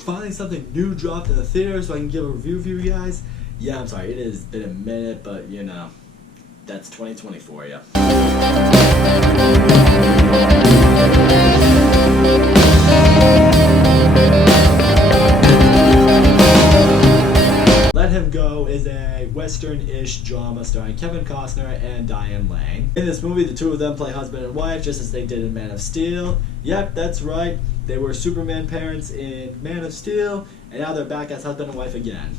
finally something new dropped in the theater so I can give a review for you guys. Yeah, I'm sorry, it has been a minute, but you know, that's 2020 for you. Let Him Go is a Western-ish drama starring Kevin Costner and Diane Lane. In this movie, the two of them play husband and wife just as they did in Man of Steel. Yep, that's right. They were Superman parents in Man of Steel, and now they're back as husband and wife again.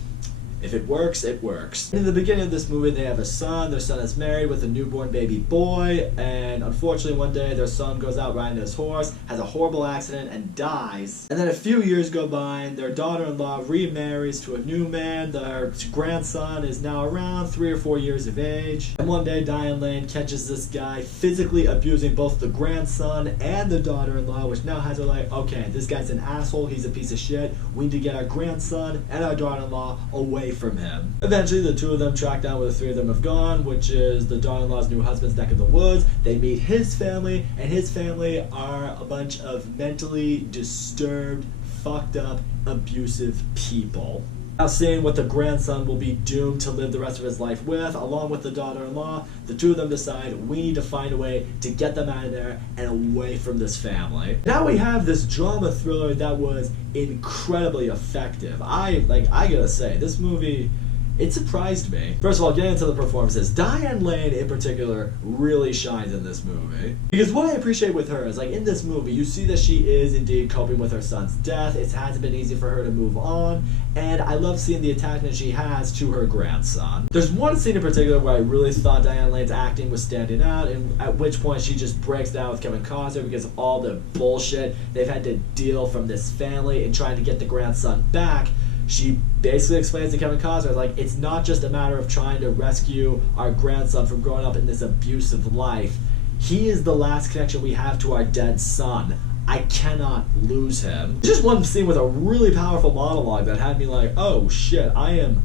If it works, it works. In the beginning of this movie, they have a son. Their son is married with a newborn baby boy, and unfortunately one day their son goes out riding his horse, has a horrible accident, and dies. And then a few years go by, and their daughter-in-law remarries to a new man. Their grandson is now around 3 or 4 years of age. And one day Diane Lane catches this guy physically abusing both the grandson and the daughter-in-law, which now has her like, okay, this guy's an asshole, he's a piece of shit. We need to get our grandson and our daughter-in-law away from him. Eventually, the two of them track down where the three of them have gone, which is the daughter-in-law's new husband's neck of the woods. They meet his family, and his family are a bunch of mentally disturbed, fucked up, abusive people. Now, seeing what the grandson will be doomed to live the rest of his life with, along with the daughter-in-law, the two of them decide we need to find a way to get them out of there and away from this family. Now we have this drama thriller that was incredibly effective. I gotta say, this movie, it surprised me. First of all, getting into the performances, Diane Lane in particular really shines in this movie. Because what I appreciate with her is, like, in this movie, you see that she is indeed coping with her son's death. It hasn't been easy for her to move on, and I love seeing the attachment she has to her grandson. There's one scene in particular where I really thought Diane Lane's acting was standing out, and at which point she just breaks down with Kevin Costner because of all the bullshit they've had to deal from this family in trying to get the grandson back. She basically explains to Kevin Costner, like, it's not just a matter of trying to rescue our grandson from growing up in this abusive life. He is the last connection we have to our dead son. I cannot lose him. Just one scene with a really powerful monologue that had me like, oh shit, I am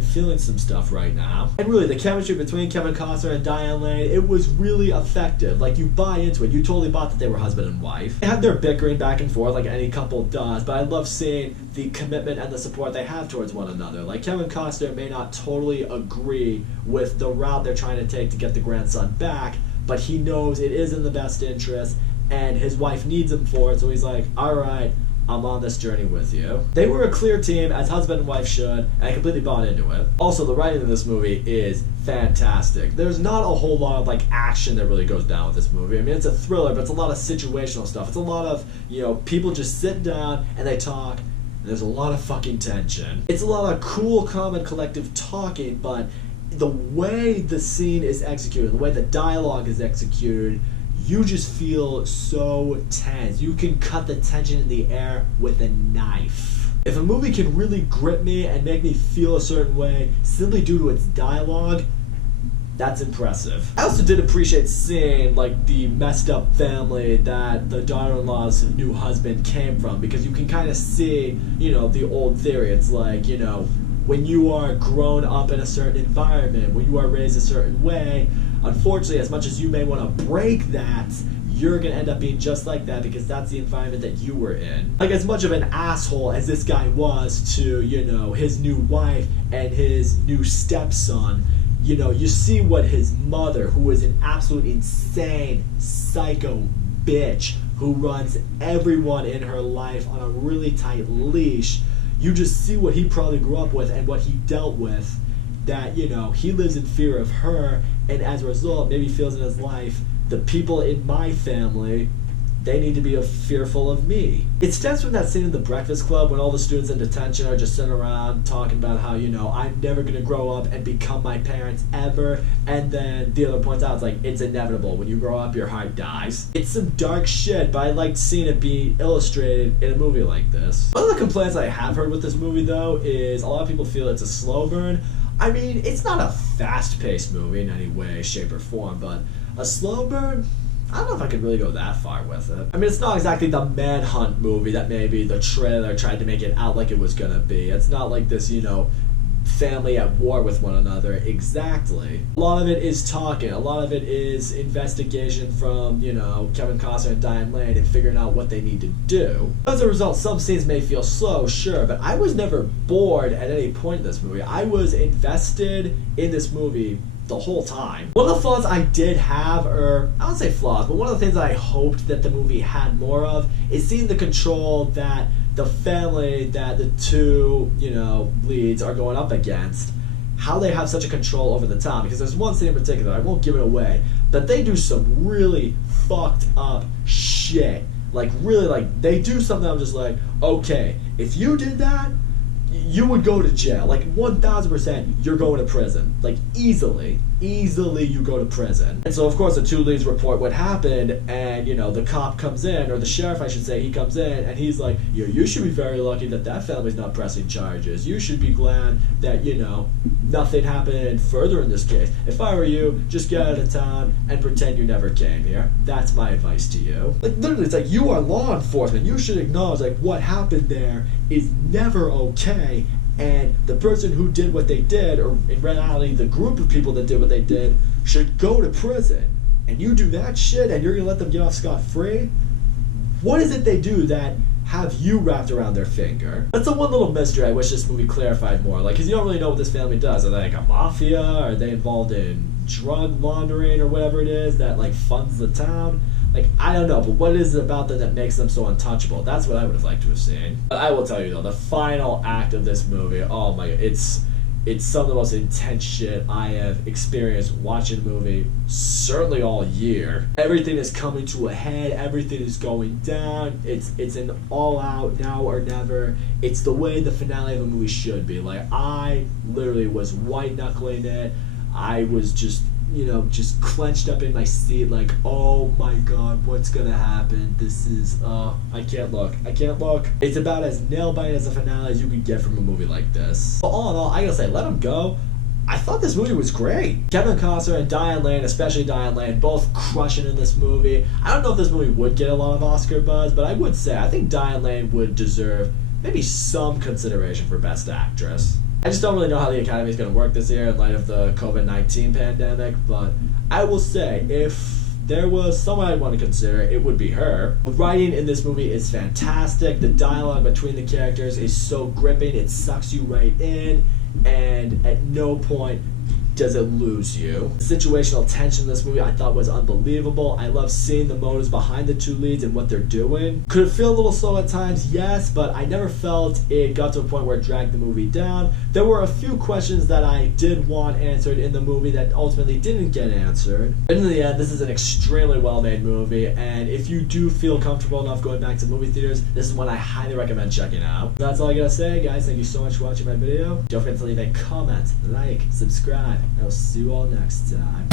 feeling some stuff right now. And really, the chemistry between Kevin Costner and Diane Lane, it was really effective. Like, you buy into it. You totally bought that they were husband and wife. They had their bickering back and forth like any couple does, but I love seeing the commitment and the support they have towards one another. Like, Kevin Costner may not totally agree with the route they're trying to take to get the grandson back, but he knows it is in the best interest, and his wife needs him for it, so he's like, alright, I'm on this journey with you. They were a clear team, as husband and wife should, and I completely bought into it. Also, the writing in this movie is fantastic. There's not a whole lot of, like, action that really goes down with this movie. I mean, it's a thriller, but it's a lot of situational stuff. It's a lot of, you know, people just sit down and they talk, and there's a lot of fucking tension. It's a lot of cool, calm, and collective talking, but the way the scene is executed, the way the dialogue is executed, you just feel so tense. You can cut the tension in the air with a knife. If a movie can really grip me and make me feel a certain way simply due to its dialogue, that's impressive. I also did appreciate seeing, like, the messed up family that the daughter-in-law's new husband came from, because you can kind of see, you know, the old theory. It's like, you know, when you are grown up in a certain environment, when you are raised a certain way, unfortunately, as much as you may want to break that, you're going to end up being just like that because that's the environment that you were in. Like, as much of an asshole as this guy was to, you know, his new wife and his new stepson, you know, you see what his mother, who is an absolute insane psycho bitch who runs everyone in her life on a really tight leash, you just see what he probably grew up with and what he dealt with, that, you know, he lives in fear of her, and as a result, maybe feels in his life, the people in my family, they need to be fearful of me. It stems from that scene in the Breakfast Club when all the students in detention are just sitting around talking about how, you know, I'm never gonna grow up and become my parents ever, and then the other points out, it's like, it's inevitable. When you grow up, your heart dies. It's some dark shit, but I liked seeing it be illustrated in a movie like this. One of the complaints I have heard with this movie, though, is a lot of people feel it's a slow burn. I mean, it's not a fast-paced movie in any way, shape, or form, but a slow burn? I don't know if I could really go that far with it. I mean, it's not exactly the Manhunt movie that maybe the trailer tried to make it out like it was gonna be. It's not like this, you know, family at war with one another exactly. A lot of it is talking, a lot of it is investigation from, Kevin Costner and Diane Lane and figuring out what they need to do. As a result, some scenes may feel slow, sure, but I was never bored at any point in this movie. I was invested in this movie the whole time. One of the flaws I did have, or I don't say flaws, but one of the things I hoped that the movie had more of is seeing the control that the family that the two, leads are going up against, how they have such a control over the town. Because there's one scene in particular, I won't give it away, but they do some really fucked up shit. They do something I'm just like, okay, if you did that, you would go to jail. 1,000% you're going to prison. Easily you go to prison. And so of course the two leads report what happened, and the cop comes in, or the sheriff I should say, he comes in and he's like, you should be very lucky that family's not pressing charges. You should be glad that, nothing happened further in this case. If I were you, just get out of town and pretend you never came here. That's my advice to you. Literally, it's you are law enforcement. You should acknowledge what happened there is never okay, and the person who did what they did, or in reality the group of people that did what they did, should go to prison. And you do that shit and you're gonna let them get off scot-free? What is it they do that have you wrapped around their finger? That's the one little mystery I wish this movie clarified more. Because you don't really know what this family does. Are they a mafia? Are they involved in drug laundering or whatever it is that funds the town? I don't know, but what is it about them that makes them so untouchable? That's what I would have liked to have seen. But I will tell you though, the final act of this movie, oh my god, it's some of the most intense shit I have experienced watching a movie, certainly all year. Everything is coming to a head, everything is going down, it's an all out, now or never. It's the way the finale of a movie should be. I literally was white knuckling it. I was just clenched up in my seat oh my god, what's gonna happen? This is, I can't look. It's about as nail-biting as a finale as you could get from a movie like this. But all in all, I gotta say, let them go. I thought this movie was great. Kevin Costner and Diane Lane, especially Diane Lane, both crushing in this movie. I don't know if this movie would get a lot of Oscar buzz, but I would say I think Diane Lane would deserve maybe some consideration for Best Actress. I just don't really know how the Academy is going to work this year in light of the COVID-19 pandemic, but I will say, if there was someone I'd want to consider, it would be her. The writing in this movie is fantastic. The dialogue between the characters is so gripping, it sucks you right in, and at no point does it lose you. The situational tension in this movie I thought was unbelievable. I love seeing the motives behind the two leads and what they're doing. Could it feel a little slow at times? Yes, but I never felt it got to a point where it dragged the movie down. There were a few questions that I did want answered in the movie that ultimately didn't get answered. But in the end, this is an extremely well-made movie, and if you do feel comfortable enough going back to movie theaters, this is one I highly recommend checking out. That's all I gotta say, guys. Thank you so much for watching my video. Don't forget to leave a comment, like, subscribe. I'll see you all next time.